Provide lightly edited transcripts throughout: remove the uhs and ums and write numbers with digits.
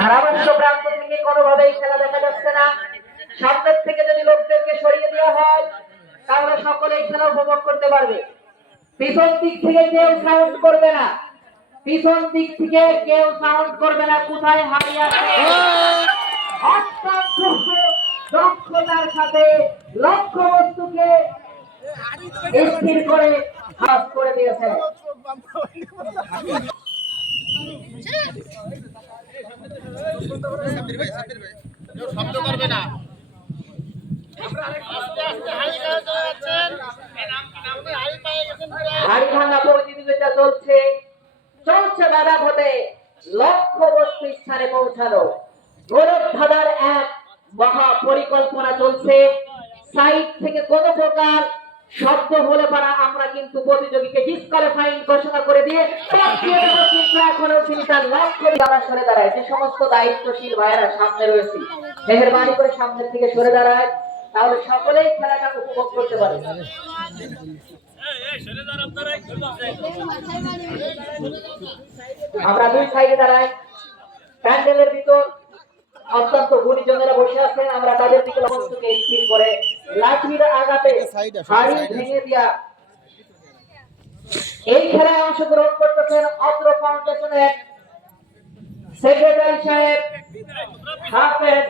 ধারাভাষ্য প্রান্ত থেকে কোনোভাবেই খেলা দেখা যাচ্ছে না। সামনের থেকে যদি লোকদেরকে সরিয়ে দেওয়া হয় তাহলে সকলেই খেলা উপভোগ করতে পারবে। পিছন দিক থেকে কেউ সাউন্ড করবে না, পিছন দিক থেকে কেউ সাউন্ড করবে না। কোথায় হারিয়ে আছে অত্যন্ত দক্ষতার সাথে লক্ষ্য বস্তুকে স্থির করে হাত করে দিয়েছে। শব্দ করবে না। হাড়ি ভাঙা প্রতিযোগিতা চলছে চলছে দাদা হতে লক্ষ্য বস্তু স্থানে পৌঁছানো। গৌরব ধাঁধার এক মহা পরিকল্পনা চলছে। সাইড থেকে কোন প্রকার শব্দ হলে পারা আমরা কিন্তু প্রতিযোগীকে ডিসকোয়ালিফাইং ঘোষণা করে দিয়ে এখনো তিনি তার লক্ষ্য দ্বারা সরে দাঁড়ায়। যে সমস্ত দায়িত্বশীল ভাইয়েরা সামনে রয়েছে মেহেরবানি করে সামনের থেকে সরে দাঁড়ায়, তাহলে সকলেই খেলাটা উপভোগ করতে পারে। আমরা দুই সাইডে দাঁড়াই। প্যান্ডেলের ভিতর অত্যন্ত গুণীজনেরা বসে আছেন। আমরা তাদের দিকে লক্ষ্যকে স্থির করে লাঠির আঘাতে হাড়ি ভেঙে দিয়া এই খেলায় অংশগ্রহণ করতেছেন অত্র ফাউন্ডেশনের সেক্রেটারি সাহেব হাফেজ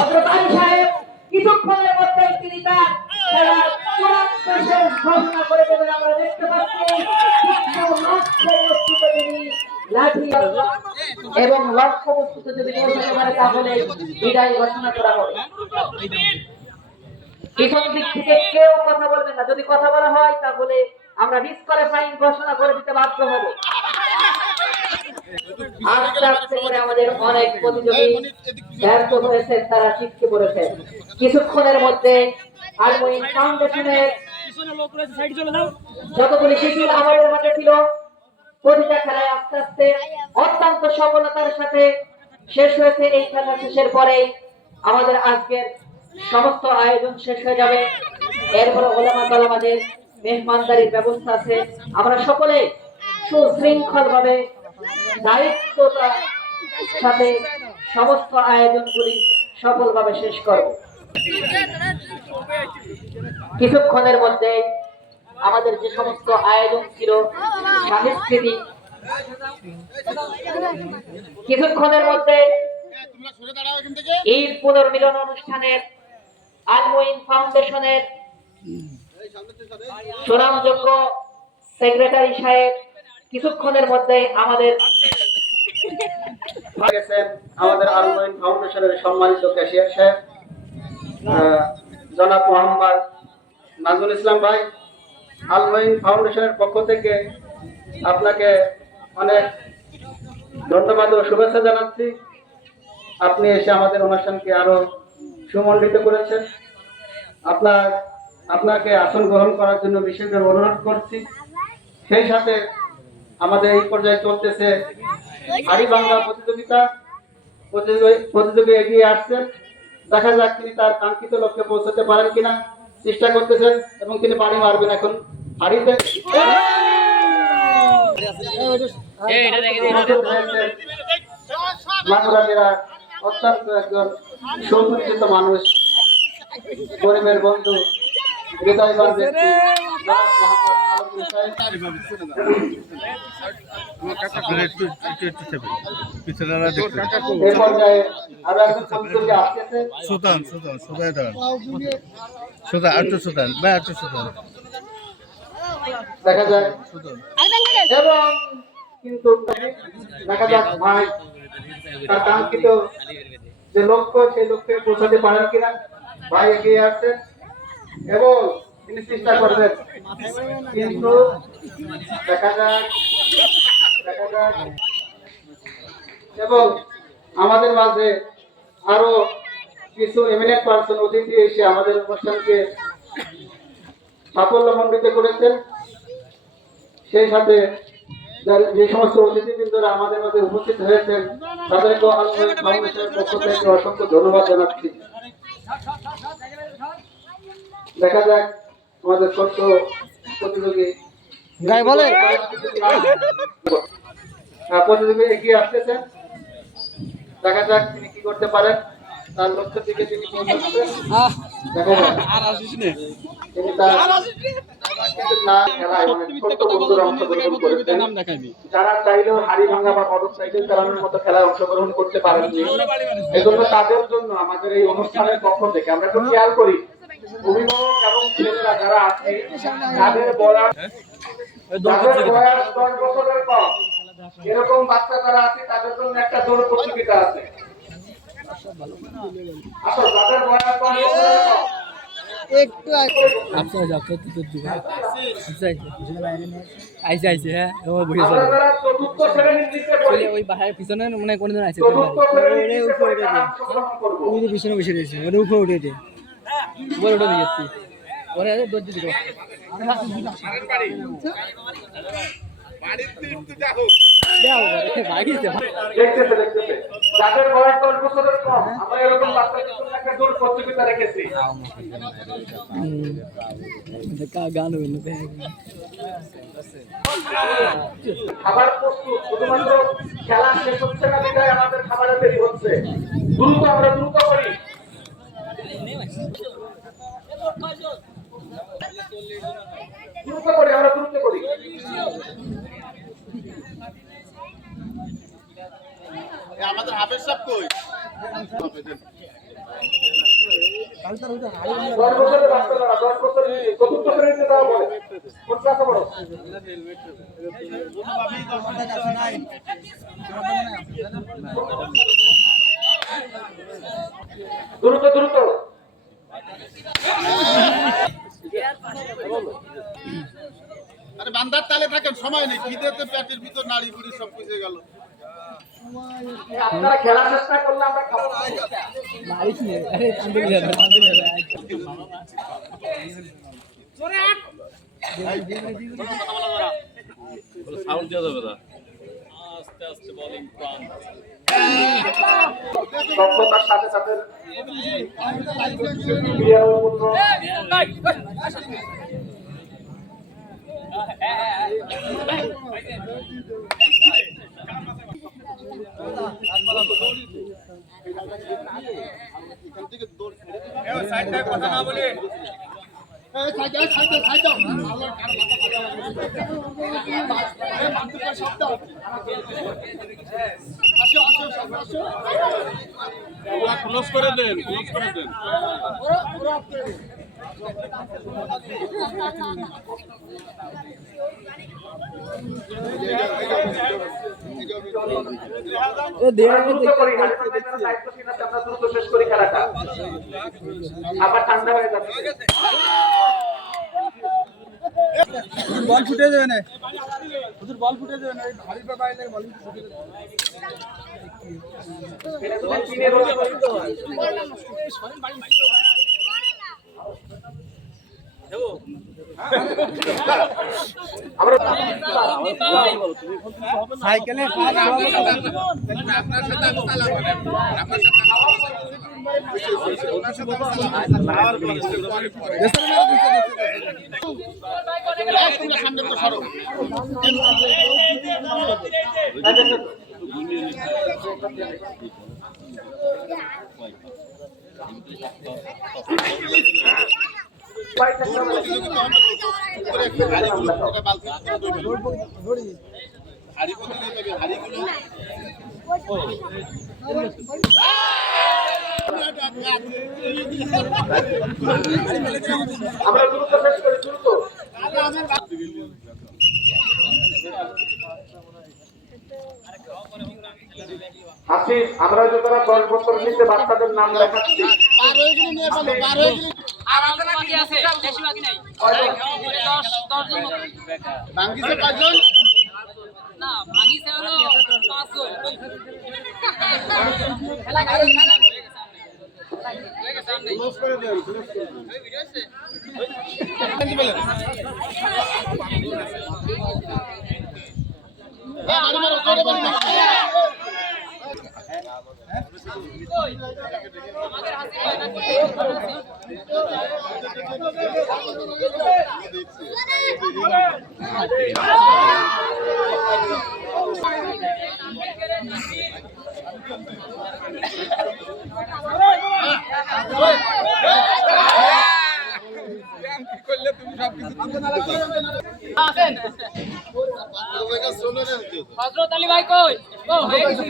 অত্রকারী সাহেব। কিছুক্ষণের মধ্যে তিনি তার খেলার চূড়ান্ত শেষ ঘোষণা করে দেবেন। আমরা দেখতে পাচ্ছি তিনি লাঠি এবং লক্ষ্য বস্তুতে যদি পৌঁছাতে পারে তাহলে বিদায় ঘোষণা করা হবে। পিছন দিক থেকে কেউ কথা বলবেন না। যদি কথা বলা হয় তাহলে আমরা ডিসকোয়ালিফাইং ঘোষণা করে দিতে বাধ্য হব। আস্তে আস্তে করে আমাদের অনেক প্রতিযোগী ব্যর্থ হয়েছে, তারা শিখতে পড়েছে। কিছুক্ষণের মধ্যে আলমোইন ফাউন্ডেশনের যতগুলি শিশু আমাদের মাঝে ছিল প্রতিটা খেলায় আস্তে আস্তে অত্যন্ত সফলতার সাথে শেষ হয়েছে। এই খেলা শেষের পরেই আমাদের আজকের সমস্ত আয়োজন শেষ হয়ে যাবে। এরপর ওলামা কালামাদের মেহমানদারির ব্যবস্থা আছে। আমরা সকলে সুশৃঙ্খল ভাবে দায়িত্বতার সাথে সমস্ত আয়োজনগুলি সফলভাবে শেষ করব। কিছুক্ষণের মধ্যে আমাদের যে সমস্ত আয়োজন ছিল সাংস্কৃতিক, কিছুক্ষণের মধ্যে ঈদ পুনর্মিলন অনুষ্ঠানের আলমোইন ফাউন্ডেশনের সুনামযোগ্য সেক্রেটারি সাহেব কিছুক্ষণের মধ্যে আমাদের আলমোইন ফাউন্ডেশনের সম্মানিত ক্যাশিয়ার সাহেব জনাব মোহাম্মদ নাজমুল ইসলাম ভাই, আলমোইন ফাউন্ডেশনের পক্ষ থেকে আপনাকে অনেক ধন্যবাদ ও শুভেচ্ছা জানাচ্ছি। আপনি এসে আমাদের অনুষ্ঠানকে আরো সুমণ্ডিত করেছেন। আপনাকে আসন গ্রহণ করার জন্য বিশেষভাবে অনুরোধ করছি। সেই সাথে আমাদের এই পর্যায়ে চলতেছে হাড়ি ভাঙা প্রতিযোগিতা। প্রতিযোগী এগিয়ে আসছেন, দেখা যাক তিনি তার কাঙ্ক্ষিত লক্ষ্যে পৌঁছাতে পারেন কিনা চেষ্টা করতেছেন এবং তিনি পানি মারবেন এখন হাড়িতে। অত্যন্ত একজন সুপরিচিত মানুষ, গরিবের বন্ধু, হৃদয়বান ব্যক্তি দেখা যায় এবং কিন্তু দেখা যাক ভাই তার কাঙ্ক্ষিত যে লক্ষ্য সেই লক্ষ্যে পৌঁছাতে পারেন কিনা। ভাই এগিয়ে আসছেন এবং তিনি চেষ্টা করবেন, কিন্তু দেখা যাক এবং আমাদের মাঝে আরো কিছু এমিনেন্ট পার্সন অতিথি এসে আমাদের অনুষ্ঠানকে সাফল্যমণ্ডিত করেছেন। সেই সাথে যে সমস্ত অতিথিবৃন্দরা আমাদের মধ্যে উপস্থিত হয়েছেন তাদেরকে আলমোইন ফাউন্ডেশনের পক্ষ থেকে অসংখ্য ধন্যবাদ জানাচ্ছি। দেখা যাক আমাদের ছোট্ট প্রতিযোগী প্রতিযোগী এগিয়ে আসতেছেন, দেখা যাক তিনি কি করতে পারেন। তার লক্ষ্যের দিকে তিনি পৌঁছাচ্ছেন। দেখা যাক তিনি তার খেলায় অনেক ছোট্ট বন্ধুরা অংশগ্রহণ করেছেন, যারা চাইলেও হাড়ি ভাঙা বা মোটরসাইকেল চালানোর মতো খেলায় অংশগ্রহণ করতে পারেননি। এজন্য তাদের জন্য আমাদের এই অনুষ্ঠানের পক্ষ থেকে আমরা একটু খেয়াল করি, অভিভাবক এবং ছেলেরা যারা আছে যাদের বয়স 10 বছরের কম এরকম বাচ্চা যারা আছে তাদের জন্য একটা দৌড় প্রতিযোগিতা আছে। আসলে যাদের বয়স 10 বছরের কম একটু আইসে আইসে হ্যাঁ বসে চতুর্থ শ্রেণীর নিচে পড়ি, ওই বাসার পিছনে মনে কোনদিন আছে চতুর্থ শ্রেণীর নিচে পড়ি তারা অংশগ্রহণ করবো। ওই পিছনে বসে রয়েছে ওটা উপরে উঠে দে বলে উঠে দিয়েছি ওরে দৌড় দিতে দেখতেছে যাদের বয়স 10 বছরের কম আমরা এরকম বাচ্চাদের জন্য একটা দৌড় প্রতিযোগিতা রেখেছি। গান খাবার প্রস্তুত, শুধুমাত্র খেলা শেষ হচ্ছে না বিধায় আমাদের খাবারের দেরি হচ্ছে। আমরা দ্রুত করি। আমরা দ্রুত করি। আমাদের হাফেজ সাহেব কই? 10 বছরের বাচ্চারা 10 বছরের চতুর্থ শ্রেণীতে তাও বলে কোন ক্লাসে পড়ো? দ্রুত দ্রুত আরে বান্দার তালে থাকেন, সময় নেই, খিদেতে পেটের ভিতর নাড়ি বুড়ি সব কিছু গেল। আপনারা খেলা চেষ্টা করলে আমরা খাবো। সাউন্ড দিয়ে দেবে না, আস্তে আস্তে বোলিং প্রাণ সভ্যতার সাথে সাথে কথা না বলে ক্লোজ করে দেন, ক্লোজ করে দেন। শেষ করি খেলাটা, আবার ঠান্ডা হয়ে যাবে। বল ফুটে দেবে না বল ফুটে দেবে না ভারী পা পাইলে বল সাইকেলে আপনার সাথে আমি চালাবো না, আপনার সামনে তো সরো। আমরা দ্রুত শেষ করি, দ্রুত। হাসিব, আমরা যে তারা 10 বছর নিচে বাচ্চাদের নাম লেখাচ্ছি, ভাঙ্গিছে কয়জন? না ভাঙিছে হলো 5 জন। ক্লোজ করে দেন, ক্লোজ করে দেন। মারো মারো, জোরে মারো। আমাদের হাসি করে দিও। হযরত আলী ভাই কই ও হয়ে গেছে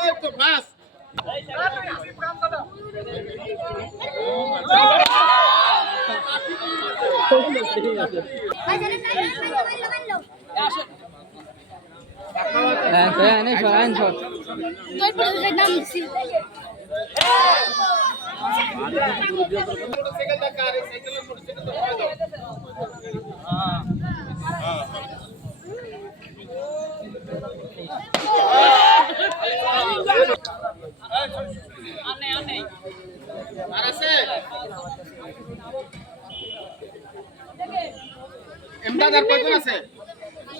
এই তো বাস মোটরসাইকেলটা কার এই সাইকেলের মোটরসাইকেলটা হয় দাও আনে আনে আর আছে এমদাদার কয়জন আছে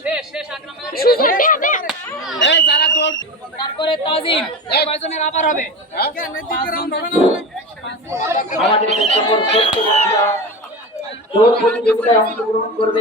শেষ শেষ আকরামের এই যারা দৌড় তারপরে তাজিম এই কয়জনের আবার হবে আমাদের সকল শ্রেষ্ঠ বন্ধুরা দৌড় প্রতিযোগিতায় অংশগ্রহণ করবে।